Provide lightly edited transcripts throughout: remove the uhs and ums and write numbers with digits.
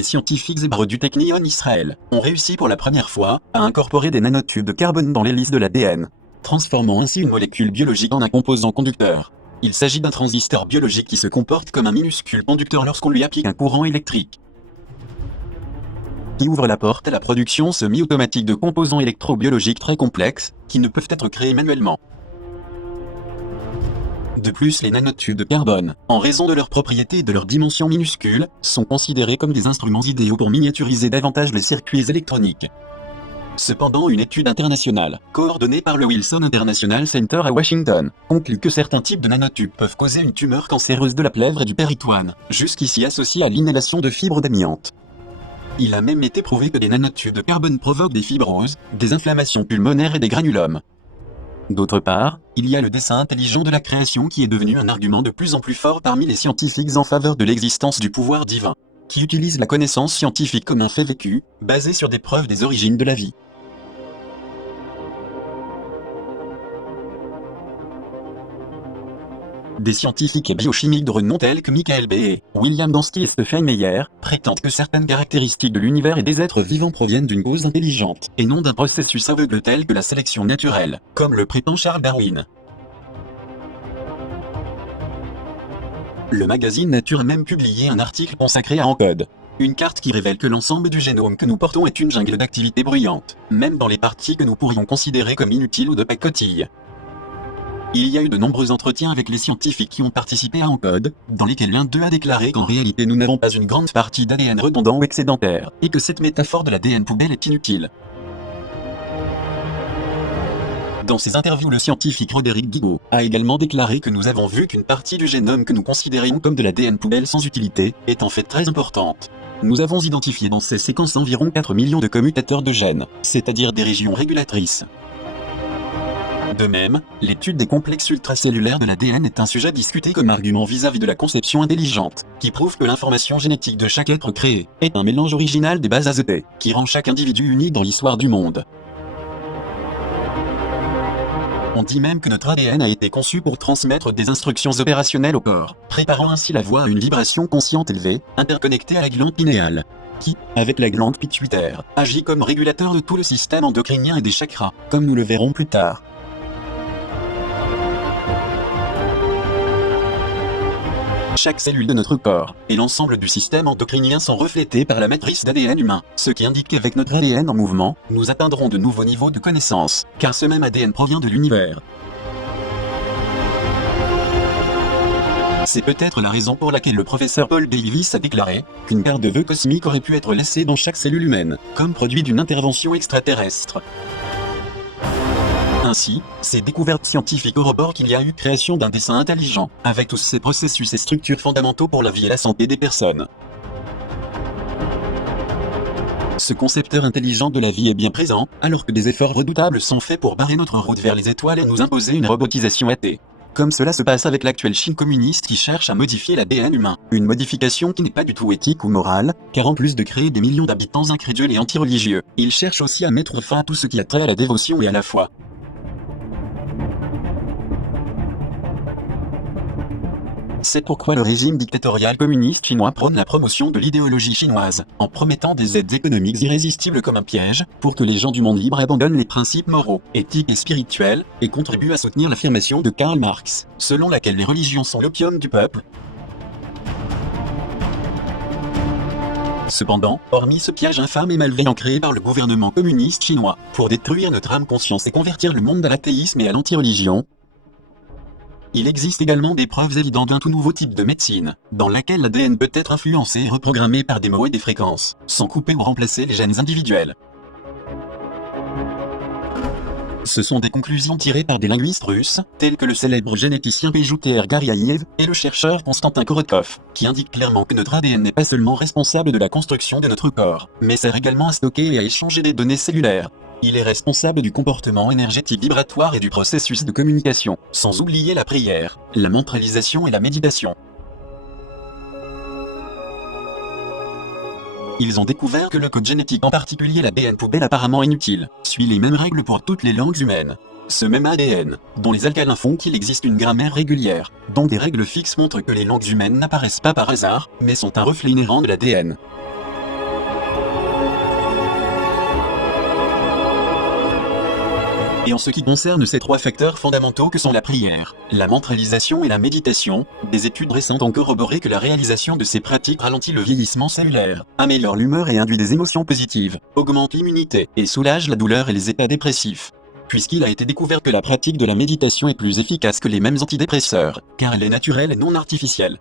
les scientifiques hébreux du Technion Israël ont réussi pour la première fois à incorporer des nanotubes de carbone dans l'hélice de l'ADN, transformant ainsi une molécule biologique en un composant conducteur. Il s'agit d'un transistor biologique qui se comporte comme un minuscule conducteur lorsqu'on lui applique un courant électrique, qui ouvre la porte à la production semi-automatique de composants électrobiologiques très complexes, qui ne peuvent être créés manuellement. De plus, les nanotubes de carbone, en raison de leurs propriétés et de leurs dimensions minuscules, sont considérés comme des instruments idéaux pour miniaturiser davantage les circuits électroniques. Cependant, une étude internationale, coordonnée par le Wilson International Center à Washington, conclut que certains types de nanotubes peuvent causer une tumeur cancéreuse de la plèvre et du péritoine, jusqu'ici associée à l'inhalation de fibres d'amiante. Il a même été prouvé que des nanotubes de carbone provoquent des fibroses, des inflammations pulmonaires et des granulomes. D'autre part, il y a le dessin intelligent de la création qui est devenu un argument de plus en plus fort parmi les scientifiques en faveur de l'existence du pouvoir divin, qui utilise la connaissance scientifique comme un fait vécu, basé sur des preuves des origines de la vie. Des scientifiques et biochimiques de renom tels que Michael Bay, William Dembski et Stephen Meyer prétendent que certaines caractéristiques de l'univers et des êtres vivants proviennent d'une cause intelligente, et non d'un processus aveugle tel que la sélection naturelle, comme le prétend Charles Darwin. Le magazine Nature a même publié un article consacré à ENCODE, une carte qui révèle que l'ensemble du génome que nous portons est une jungle d'activités bruyantes, même dans les parties que nous pourrions considérer comme inutiles ou de pacotille. Il y a eu de nombreux entretiens avec les scientifiques qui ont participé à ENCODE, dans lesquels l'un d'eux a déclaré qu'en réalité nous n'avons pas une grande partie d'ADN redondant ou excédentaire, et que cette métaphore de l'ADN poubelle est inutile. Dans ses interviews, le scientifique Roderick Guigaud a également déclaré que nous avons vu qu'une partie du génome que nous considérions comme de l'ADN poubelle sans utilité est en fait très importante. Nous avons identifié dans ces séquences environ 4 millions de commutateurs de gènes, c'est-à-dire des régions régulatrices. De même, l'étude des complexes ultracellulaires de l'ADN est un sujet discuté comme argument vis-à-vis de la conception intelligente, qui prouve que l'information génétique de chaque être créé est un mélange original des bases azotées, qui rend chaque individu unique dans l'histoire du monde. On dit même que notre ADN a été conçu pour transmettre des instructions opérationnelles au corps, préparant ainsi la voie à une vibration consciente élevée, interconnectée à la glande pinéale, qui, avec la glande pituitaire, agit comme régulateur de tout le système endocrinien et des chakras, comme nous le verrons plus tard. Chaque cellule de notre corps et l'ensemble du système endocrinien sont reflétés par la matrice d'ADN humain, ce qui indique qu'avec notre ADN en mouvement, nous atteindrons de nouveaux niveaux de connaissance, car ce même ADN provient de l'univers. C'est peut-être la raison pour laquelle le professeur Paul Davies a déclaré qu'une paire de vœux cosmiques aurait pu être laissée dans chaque cellule humaine, comme produit d'une intervention extraterrestre. Ainsi, ces découvertes scientifiques corroborent qu'il y a eu création d'un dessin intelligent, avec tous ces processus et structures fondamentaux pour la vie et la santé des personnes. Ce concepteur intelligent de la vie est bien présent, alors que des efforts redoutables sont faits pour barrer notre route vers les étoiles et nous imposer une robotisation athée. Comme cela se passe avec l'actuelle Chine communiste qui cherche à modifier l'ADN humain, une modification qui n'est pas du tout éthique ou morale, car en plus de créer des millions d'habitants incrédules et anti-religieux, il cherche aussi à mettre fin à tout ce qui a trait à la dévotion et à la foi. C'est pourquoi le régime dictatorial communiste chinois prône la promotion de l'idéologie chinoise, en promettant des aides économiques irrésistibles comme un piège, pour que les gens du monde libre abandonnent les principes moraux, éthiques et spirituels, et contribuent à soutenir l'affirmation de Karl Marx, selon laquelle les religions sont l'opium du peuple. Cependant, hormis ce piège infâme et malveillant créé par le gouvernement communiste chinois, pour détruire notre âme conscience et convertir le monde à l'athéisme et à l'anti-religion, il existe également des preuves évidentes d'un tout nouveau type de médecine, dans laquelle l'ADN peut être influencé et reprogrammé par des mots et des fréquences, sans couper ou remplacer les gènes individuels. Ce sont des conclusions tirées par des linguistes russes, tels que le célèbre généticien Pejouter Gariaïev et le chercheur Konstantin Korotkov, qui indiquent clairement que notre ADN n'est pas seulement responsable de la construction de notre corps, mais sert également à stocker et à échanger des données cellulaires. Il est responsable du comportement énergétique vibratoire et du processus de communication, sans oublier la prière, la mentalisation et la méditation. Ils ont découvert que le code génétique, en particulier l'ADN poubelle apparemment inutile, suit les mêmes règles pour toutes les langues humaines. Ce même ADN, dont les alcalins font qu'il existe une grammaire régulière, dont des règles fixes montrent que les langues humaines n'apparaissent pas par hasard, mais sont un reflet inhérent de l'ADN. Et en ce qui concerne ces 3 facteurs fondamentaux que sont la prière, la mentalisation et la méditation, des études récentes ont corroboré que la réalisation de ces pratiques ralentit le vieillissement cellulaire, améliore l'humeur et induit des émotions positives, augmente l'immunité et soulage la douleur et les états dépressifs. Puisqu'il a été découvert que la pratique de la méditation est plus efficace que les mêmes antidépresseurs, car elle est naturelle et non artificielle.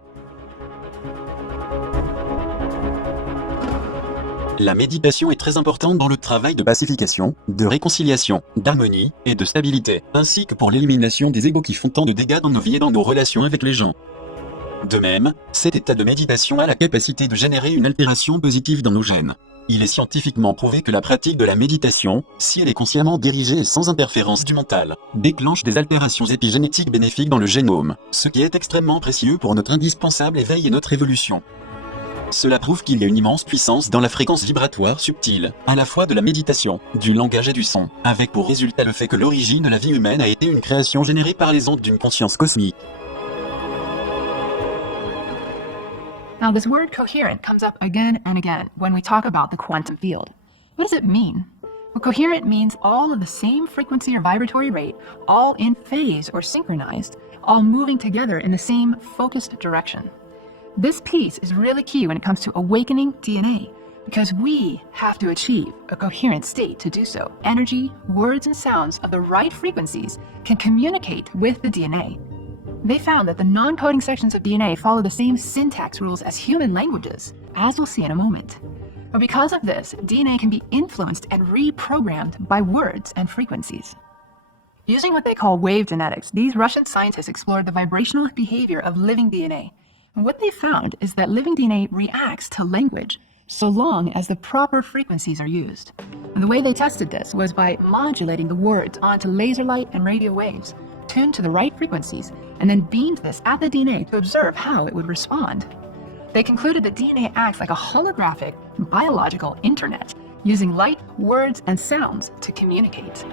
La méditation est très importante dans le travail de pacification, de réconciliation, d'harmonie et de stabilité, ainsi que pour l'élimination des égos qui font tant de dégâts dans nos vies et dans nos relations avec les gens. De même, cet état de méditation a la capacité de générer une altération positive dans nos gènes. Il est scientifiquement prouvé que la pratique de la méditation, si elle est consciemment dirigée et sans interférence du mental, déclenche des altérations épigénétiques bénéfiques dans le génome, ce qui est extrêmement précieux pour notre indispensable éveil et notre évolution. Cela prouve qu'il y a une immense puissance dans la fréquence vibratoire subtile, à la fois de la méditation, du langage et du son, avec pour résultat le fait que l'origine de la vie humaine a été une création générée par les ondes d'une conscience cosmique. Now, this word coherent comes up again and again when we talk about the quantum field. What does it mean? Well, coherent means all of the same frequency or vibratory rate, all in phase or synchronized, all moving together in the same focused direction. This piece is really key when it comes to awakening DNA, because we have to achieve a coherent state to do so. Energy, words, and sounds of the right frequencies can communicate with the DNA. They found that the non-coding sections of DNA follow the same syntax rules as human languages, as we'll see in a moment. But because of this, DNA can be influenced and reprogrammed by words and frequencies. Using what they call wave genetics, these Russian scientists explored the vibrational behavior of living DNA. And what they found is that living DNA reacts to language so long as the proper frequencies are used. And the way they tested this was by modulating the words onto laser light and radio waves, tuned to the right frequencies, and then beamed this at the DNA to observe how it would respond. They concluded that DNA acts like a holographic biological internet, using light, words, and sounds to communicate.